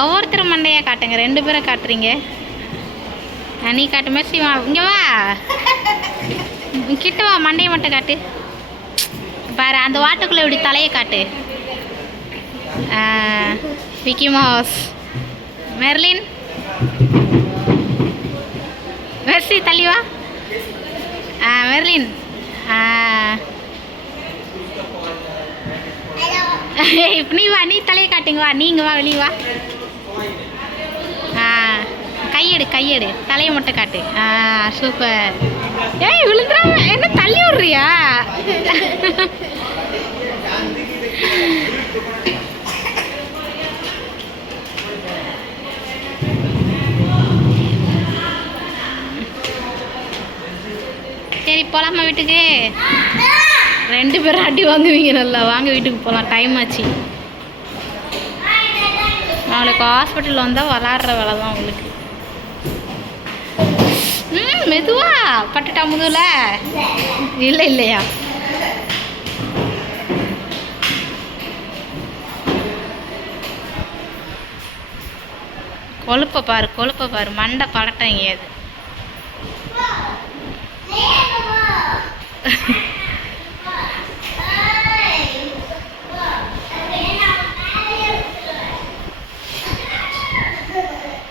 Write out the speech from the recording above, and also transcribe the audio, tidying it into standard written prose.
ஒவ்வொருத்தரும் மண்டையாக காட்டுங்க, 2 பேரும் காட்டுறீங்க. நீ காட்டு மெர்சி, வா இங்கே வா, கிட்ட வா, மண்டையை மட்டும் காட்டு. பாரு அந்த வாட்டுக்குள்ளே இப்படி தலையை காட்டு. விக்கி மவுஸ். மெர்லின், மெர்சி தள்ளி வா. மெர்லின், இப்போ நீ வா, நீ தலையை காட்டுங்க, வா நீங்கள் வா, வெளியே வா. கையெடு கையெடு, தலையை மட்டும் காட்டு. சூப்பர். ஏய் விழுந்துடாம, என்ன தள்ளி விட்றியா? சரி போகலாமா வீட்டுக்கு? 2 பேரும் அடி வாங்குவீங்க நல்லா. வாங்க வீட்டுக்கு போகலாம், டைம் ஆச்சு. நாளைக்கு ஹாஸ்பிட்டல் வந்தால் விளாட்ற வேலை தான் உங்களுக்கு. மெதுவா பட்டுட்டா முதுல? இல்லை இல்லையா? கொழுப்பை பாரு, கொழுப்பை பாரு, மண்டை படட்டம் எங்கேயாது.